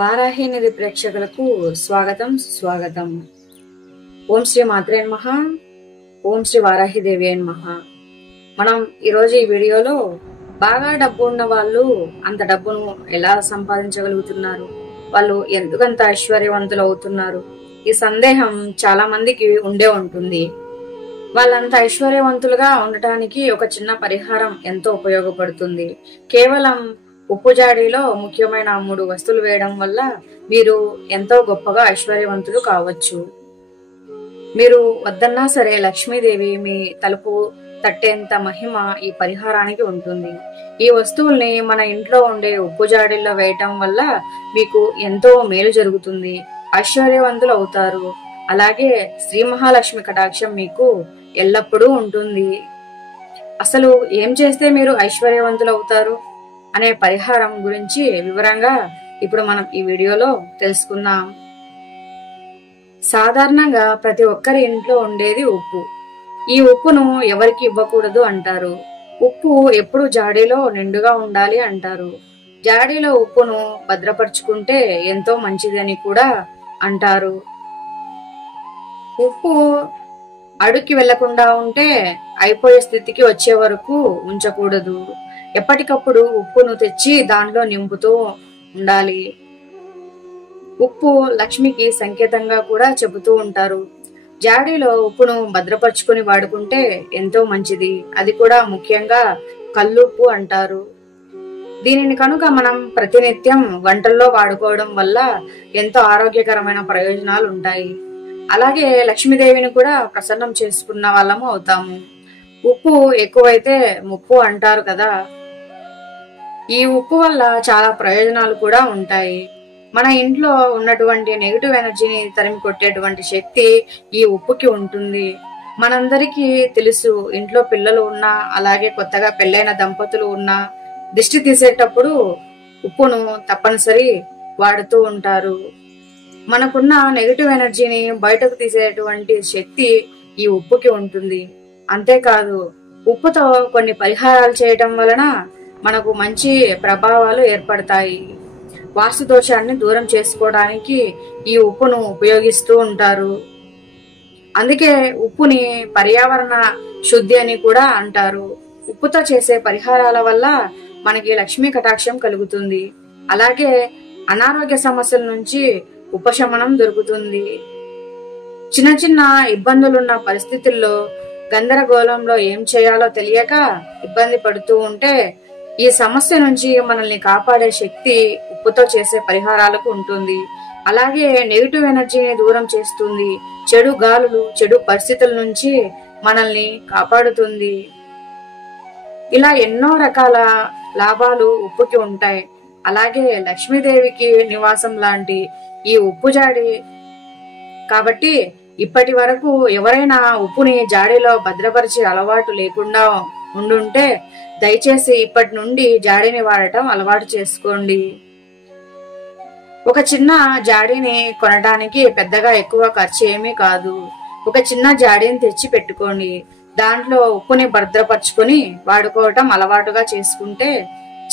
వారాహినిధి ప్రేక్షకులకు స్వాగతం సుస్వాగతం. ఓం శ్రీ మాత్రే నమః. ఓం శ్రీ వారాహిదేవి నమః. మనం ఈరోజు ఈ వీడియోలో బాగా డబ్బు ఉన్న వాళ్ళు అంత డబ్బును ఎలా సంపాదించగలుగుతున్నారు, వాళ్ళు ఎందుకంత ఐశ్వర్యవంతులు అవుతున్నారు, ఈ సందేహం చాలా మందికి ఉండే ఉంటుంది. వాళ్ళంత ఐశ్వర్యవంతులుగా ఉండటానికి ఒక చిన్న పరిహారం ఎంతో ఉపయోగపడుతుంది. కేవలం ఉప్పు జాడీలో ముఖ్యమైన 3 వస్తువులు వేయడం వల్ల మీరు ఎంతో గొప్పగా ఐశ్వర్యవంతులు కావచ్చు. మీరు వద్దన్నా సరే లక్ష్మీదేవి మీ తలుపు తట్టేంత మహిమ ఈ పరిహారానికి ఉంటుంది. ఈ వస్తువుల్ని మన ఇంట్లో ఉండే ఉప్పు జాడీల్లో వేయటం వల్ల మీకు ఎంతో మేలు జరుగుతుంది, ఐశ్వర్యవంతులు అవుతారు. అలాగే శ్రీ మహాలక్ష్మి కటాక్షం మీకు ఎల్లప్పుడూ ఉంటుంది. అసలు ఏం చేస్తే మీరు ఐశ్వర్యవంతులు అవుతారు అనే పరిహారం గురించి వివరంగా ఇప్పుడు మనం ఈ వీడియోలో తెలుసుకుందాం. సాధారణంగా ప్రతి ఒక్కరి ఇంట్లో ఉండేది ఉప్పు. ఈ ఉప్పును ఎవరికి ఇవ్వకూడదు అంటారు. ఉప్పు ఎప్పుడు జాడీలో నిండుగా ఉండాలి అంటారు. జాడీలో ఉప్పును భద్రపరుచుకుంటే ఎంతో మంచిదని కూడా అంటారు. ఉప్పు అడుక్కి వెళ్లకుండా ఉంటే అయిపోయే స్థితికి వచ్చే వరకు ఉంచకూడదు. ఎప్పటికప్పుడు ఉప్పును తెచ్చి దానిలో నింపుతూ ఉండాలి. ఉప్పు లక్ష్మికి సంకేతంగా కూడా చెబుతూ ఉంటారు. జాడీలో ఉప్పును భద్రపరుచుకుని వాడుకుంటే ఎంతో మంచిది. అది కూడా ముఖ్యంగా కల్లుప్పు అంటారు. దీనిని కనుక మనం ప్రతినిత్యం వంటల్లో వాడుకోవడం వల్ల ఎంతో ఆరోగ్యకరమైన ప్రయోజనాలు ఉంటాయి. అలాగే లక్ష్మీదేవిని కూడా ప్రసన్నం చేసుకున్న వాళ్ళము అవుతాము. ఉప్పు ఎక్కువైతే ముప్పు అంటారు కదా. ఈ ఉప్పు వల్ల చాలా ప్రయోజనాలు కూడా ఉంటాయి. మన ఇంట్లో ఉన్నటువంటి నెగిటివ్ ఎనర్జీని తరిమి కొట్టేటువంటి శక్తి ఈ ఉప్పుకి ఉంటుంది. మనందరికీ తెలుసు, ఇంట్లో పిల్లలు ఉన్నా, అలాగే కొత్తగా పెళ్ళైన దంపతులు ఉన్నా దిష్టి తీసేటప్పుడు ఉప్పును తప్పనిసరి వాడుతూ ఉంటారు. మనకున్న నెగిటివ్ ఎనర్జీని బయటకు తీసేటువంటి శక్తి ఈ ఉప్పుకి ఉంటుంది. అంతేకాదు, ఉప్పుతో కొన్ని పరిహారాలు చేయటం వలన మనకు మంచి ప్రభావాలు ఏర్పడతాయి. వాస్తు దోషాన్ని దూరం చేసుకోవడానికి ఈ ఉప్పును ఉపయోగిస్తూ ఉంటారు. అందుకే ఉప్పుని పర్యావరణ శుద్ధి అని కూడా అంటారు. ఉప్పుతో చేసే పరిహారాల వల్ల మనకి లక్ష్మీ కటాక్షం కలుగుతుంది. అలాగే అనారోగ్య సమస్యల నుంచి ఉపశమనం దొరుకుతుంది. చిన్న చిన్న ఇబ్బందులున్న పరిస్థితుల్లో గందరగోళంలో ఏం చేయాలో తెలియక ఇబ్బంది పడుతూ ఉంటే ఈ సమస్య నుంచి మనల్ని కాపాడే శక్తి ఉప్పుతో చేసే పరిహారాలకు ఉంటుంది. అలాగే నెగిటివ్ ఎనర్జీని దూరం చేస్తుంది. చెడు గాలులు, చెడు పరిస్థితుల నుంచి మనల్ని కాపాడుతుంది. ఇలా ఎన్నో రకాల లాభాలు ఉప్పుకి ఉంటాయి. అలాగే లక్ష్మీదేవికి నివాసం లాంటి ఈ ఉప్పు జాడి కాబట్టి ఇప్పటి వరకు ఎవరైనా ఉప్పుని జాడీలో భద్రపరిచే అలవాటు లేకుండా ఉండుంటే దయచేసి ఇప్పటి నుండి జాడీని వాడటం అలవాటు చేసుకోండి. ఒక చిన్న జాడీని కొనడానికి పెద్దగా ఎక్కువ ఖర్చు ఏమీ కాదు. ఒక చిన్న జాడీని తెచ్చి పెట్టుకోండి. దాంట్లో ఉప్పుని భద్రపరుచుకొని వాడుకోవటం అలవాటుగా చేసుకుంటే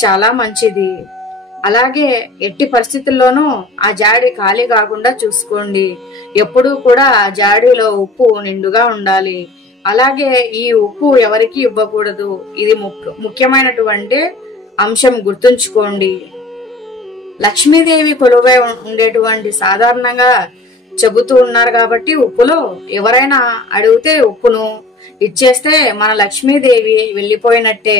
చాలా మంచిది. అలాగే ఎట్టి పరిస్థితుల్లోనూ ఆ జాడీ ఖాళీ కాకుండా చూసుకోండి. ఎప్పుడూ కూడా ఆ జాడీలో ఉప్పు నిండుగా ఉండాలి. అలాగే ఈ ఉప్పు ఎవరికి ఇవ్వకూడదు. ఇది ముఖ్యమైనటువంటి అంశం, గుర్తుంచుకోండి. లక్ష్మీదేవి కొలువై ఉండేటువంటి సాధారణంగా చెబుతూ ఉన్నారు కాబట్టి ఉప్పులో ఎవరైనా అడిగితే ఉప్పును ఇచ్చేస్తే మన లక్ష్మీదేవి వెళ్ళిపోయినట్టే.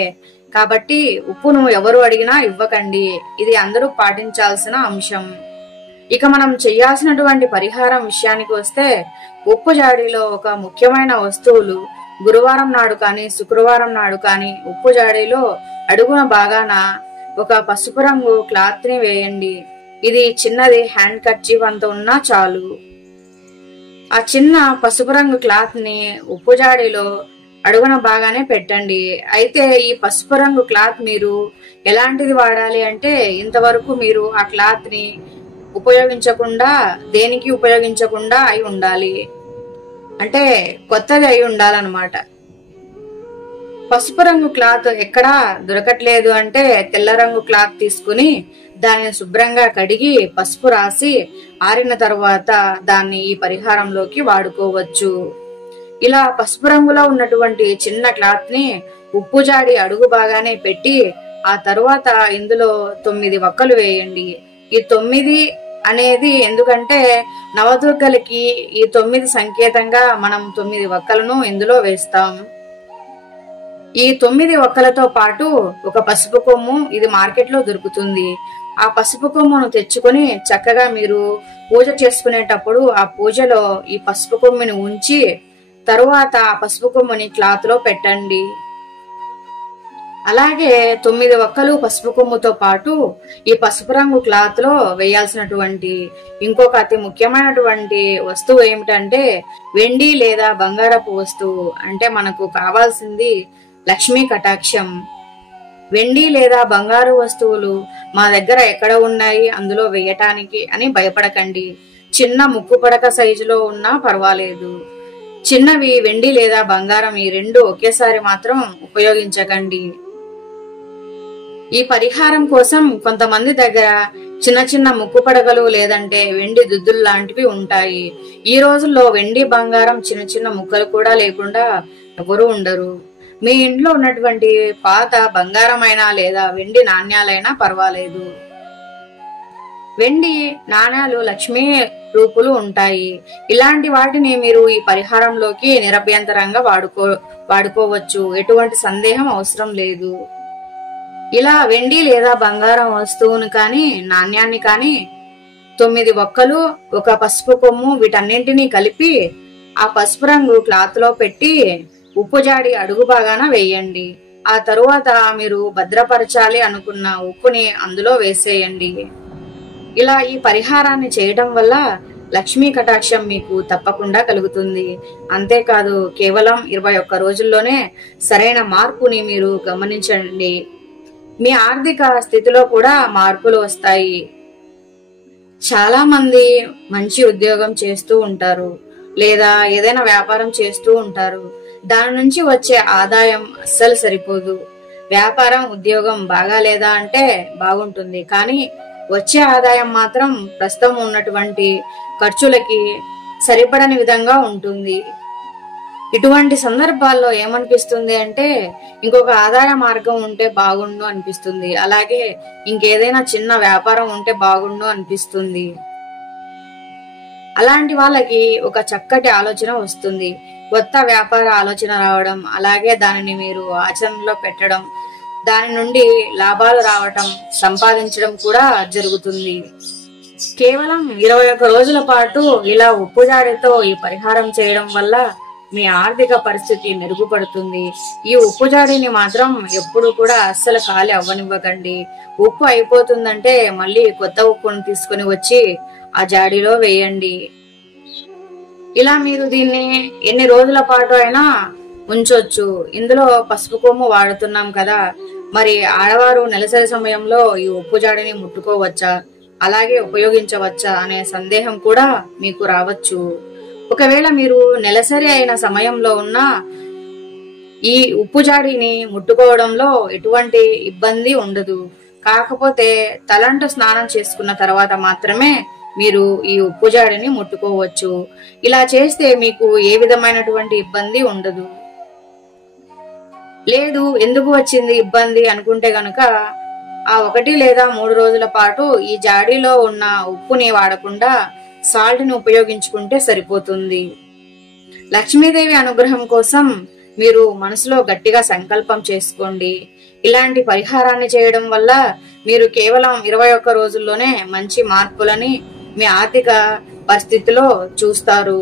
కాబట్టి ఉప్పును ఎవరు అడిగినా ఇవ్వకండి. ఇది అందరూ పాటించాల్సిన అంశం. ఇక మనం చేయాల్సినటువంటి పరిహారం విషయానికి వస్తే, ఉప్పు జాడీలో ఒక ముఖ్యమైన వస్తువులు గురువారం నాడు కానీ శుక్రవారం నాడు కానీ ఉప్పు జాడీలో అడుగున భాగాన ఒక పసుపు రంగు క్లాత్ ని వేయండి. ఇది చిన్నది హ్యాండ్ కర్చీఫ్ అంత ఉన్నా చాలు. ఆ చిన్న పసుపు రంగు క్లాత్ ని ఉప్పు జాడీలో అడుగున బాగానే పెట్టండి. అయితే ఈ పసుపు రంగు క్లాత్ మీరు ఎలాంటిది వాడాలి అంటే, ఇంతవరకు మీరు ఆ క్లాత్ ని ఉపయోగించకుండా, దేనికి ఉపయోగించకుండా అయి ఉండాలి. అంటే కొత్తది అయి ఉండాలన్నమాట. పసుపు రంగు క్లాత్ ఎక్కడా దొరకట్లేదు అంటే తెల్ల రంగు క్లాత్ తీసుకుని దానిని శుభ్రంగా కడిగి పసుపు రాసి ఆరిన తర్వాత దాన్ని ఈ పరిహారంలోకి వాడుకోవచ్చు. ఇలా పసుపు రంగులో ఉన్నటువంటి చిన్న క్లాత్ ని ఉప్పు జాడి అడుగు బాగానే పెట్టి ఆ తరువాత ఇందులో 9 వక్కలు వేయండి. ఈ 9 అనేది ఎందుకంటే నవదుర్గలకి ఈ 9 సంకేతంగా మనం 9 వక్కలను ఇందులో వేస్తాం. ఈ 9 వక్కలతో పాటు ఒక పసుపు కొమ్ము, ఇది మార్కెట్ లో దొరుకుతుంది. ఆ పసుపు కొమ్మును తెచ్చుకొని చక్కగా మీరు పూజ చేసుకునేటప్పుడు ఆ పూజలో ఈ పసుపు కొమ్ముని ఉంచి తరువాత ఆ పసుపు కొమ్ముని క్లాత్ లో పెట్టండి. అలాగే 9 వక్కలు పసుపు కొమ్ముతో పాటు ఈ పసుపు రంగు క్లాత్ లో వేయాల్సినటువంటి ఇంకొక అతి ముఖ్యమైనటువంటి వస్తువు ఏమిటంటే వెండి లేదా బంగారపు వస్తువు. అంటే మనకు కావాల్సింది లక్ష్మీ కటాక్షం. వెండి లేదా బంగారు వస్తువులు మా దగ్గర ఎక్కడ ఉన్నాయి అందులో వేయటానికి అని భయపడకండి. చిన్న ముక్కు పడక సైజులో ఉన్నా పర్వాలేదు. చిన్నవి వెండి లేదా బంగారం ఈ రెండు ఒకేసారి మాత్రం ఉపయోగించకండి. ఈ పరిహారం కోసం కొంతమంది దగ్గర చిన్న చిన్న ముక్కు పడగలు లేదంటే వెండి దుద్దులు లాంటివి ఉంటాయి. ఈ రోజుల్లో వెండి బంగారం చిన్న చిన్న ముక్కలు కూడా లేకుండా ఎవరు ఉండరు. మీ ఇంట్లో ఉన్నటువంటి పాత బంగారమైనా లేదా వెండి నాణ్యాలైనా పర్వాలేదు. వెండి నాణ్యాలు లక్ష్మీ రూపులు ఉంటాయి. ఇలాంటి వాటిని మీరు ఈ పరిహారంలోకి నిరభ్యంతరంగా వాడుకోవచ్చు. ఎటువంటి సందేహం అవసరం లేదు. ఇలా వెండి లేదా బంగారం వస్తువును కానీ నాణ్యాన్ని కానీ 9 వక్కలు, ఒక పసుపు కొమ్ము వీటన్నింటినీ కలిపి ఆ పసుపు రంగు క్లాత్ లో పెట్టి ఉప్పు జాడి అడుగు బాగాన వేయండి. ఆ తరువాత మీరు భద్రపరచాలి అనుకున్న ఉప్పుని అందులో వేసేయండి. ఇలా ఈ పరిహారాన్ని చేయడం వల్ల లక్ష్మీ కటాక్షం మీకు తప్పకుండా కలుగుతుంది. అంతేకాదు కేవలం 21 రోజుల్లోనే సరైన మార్పుని మీరు గమనించండి. మీ ఆర్థిక స్థితిలో కూడా మార్పులు వస్తాయి. చాలా మంది మంచి ఉద్యోగం చేస్తూ ఉంటారు లేదా ఏదైనా వ్యాపారం చేస్తూ ఉంటారు. దాని నుంచి వచ్చే ఆదాయం అస్సలు సరిపోదు. వ్యాపారం ఉద్యోగం బాగా లేదా అంటే బాగుంటుంది, కానీ వచ్చే ఆదాయం మాత్రం ప్రస్తుతం ఉన్నటువంటి ఖర్చులకి సరిపడని విధంగా ఉంటుంది. ఇటువంటి సందర్భాల్లో ఏమనిపిస్తుంది అంటే ఇంకొక ఆదాయ మార్గం ఉంటే బాగుండు అనిపిస్తుంది. అలాగే ఇంకేదైనా చిన్న వ్యాపారం ఉంటే బాగుండు అనిపిస్తుంది. అలాంటి వాళ్ళకి ఒక చక్కటి ఆలోచన వస్తుంది. కొత్త వ్యాపార ఆలోచన రావడం, అలాగే దానిని మీరు ఆచరణలో పెట్టడం, దాని నుండి లాభాలు రావటం, సంపాదించడం కూడా జరుగుతుంది. కేవలం 21 రోజుల పాటు ఇలా ఉప్పు జాడితో ఈ పరిహారం చేయడం వల్ల మీ ఆర్థిక పరిస్థితి మెరుగుపడుతుంది. ఈ ఉప్పు జాడిని మాత్రం ఎప్పుడు కూడా అస్సలు ఖాళీ అవ్వనివ్వకండి. ఉప్పు అయిపోతుందంటే మళ్ళీ కొత్త ఉప్పును తీసుకుని వచ్చి ఆ జాడీలో వేయండి. ఇలా మీరు దీన్ని ఎన్ని రోజుల పాటు అయినా ఉంచొచ్చు. ఇందులో పసుపు కొమ్ము వాడుతున్నాం కదా, మరి ఆడవారు నెలసరి సమయంలో ఈ ఉప్పు జాడిని ముట్టుకోవచ్చా, అలాగే ఉపయోగించవచ్చా అనే సందేహం కూడా మీకు రావచ్చు. ఒకవేళ మీరు నెలసరి అయిన సమయంలో ఉన్న ఈ ఉప్పు జాడిని ముట్టుకోవడంలో ఎటువంటి ఇబ్బంది ఉండదు. కాకపోతే తలంటు స్నానం చేసుకున్న తర్వాత మాత్రమే మీరు ఈ ఉప్పు జాడిని ముట్టుకోవచ్చు. ఇలా చేస్తే మీకు ఏ విధమైనటువంటి ఇబ్బంది ఉండదు. లేదు ఎందుకు వచ్చింది ఇబ్బంది అనుకుంటే గనుక ఆ 1 లేదా 3 రోజుల పాటు ఈ జాడీలో ఉన్న ఉప్పుని వాడకుండా సాల్ట్ ని ఉపయోగించుకుంటే సరిపోతుంది. లక్ష్మీదేవి అనుగ్రహం కోసం మీరు మనసులో గట్టిగా సంకల్పం చేసుకోండి. ఇలాంటి పరిహారాన్ని చేయడం వల్ల మీరు కేవలం 21 రోజుల్లోనే మంచి మార్పులని మీ ఆర్థిక పరిస్థితిలో చూస్తారు.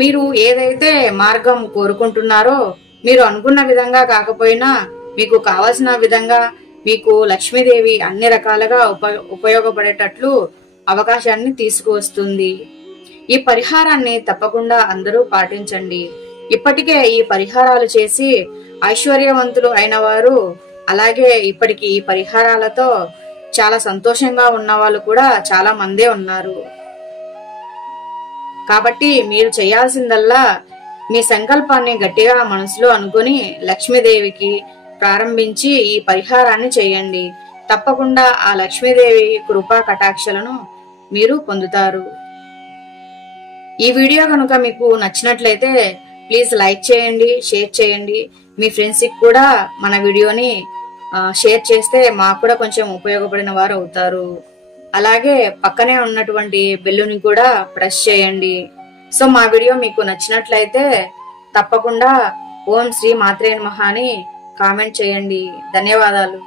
మీరు ఏదైతే మార్గం కోరుకుంటున్నారో మీరు అనుకున్న విధంగా కాకపోయినా మీకు కావలసిన విధంగా మీకు లక్ష్మీదేవి అన్ని రకాలుగా ఉపయోగపడేటట్లు అవకాశాన్ని తీసుకువస్తుంది. ఈ పరిహారాన్ని తప్పకుండా అందరూ పాటించండి. ఇప్పటికే ఈ పరిహారాలు చేసి ఐశ్వర్యవంతులు అయిన వారు, అలాగే ఇప్పటికి ఈ పరిహారాలతో చాలా సంతోషంగా ఉన్న వాళ్ళు కూడా చాలా మందే ఉన్నారు. కాబట్టి మీరు చేయాల్సిందల్లా మీ సంకల్పాన్ని గట్టిగా మనసులో అనుకుని లక్ష్మీదేవికి ప్రారంభించి ఈ పరిహారాన్ని చేయండి. తప్పకుండా ఆ లక్ష్మీదేవి కృపా కటాక్షలను మీరు పొందుతారు. ఈ వీడియో కనుక మీకు నచ్చినట్లయితే ప్లీజ్ లైక్ చేయండి, షేర్ చేయండి. మీ ఫ్రెండ్స్ కి కూడా మన వీడియోని షేర్ చేస్తే మాకు కూడా కొంచెం ఉపయోగపడిన వారు అవుతారు. అలాగే పక్కనే ఉన్నటువంటి బెల్లుని కూడా ప్రెస్ చేయండి. సో మా వీడియో మీకు నచ్చినట్లయితే తప్పకుండా ఓం శ్రీ మాత్రే నమః అని కామెంట్ చేయండి. ధన్యవాదాలు.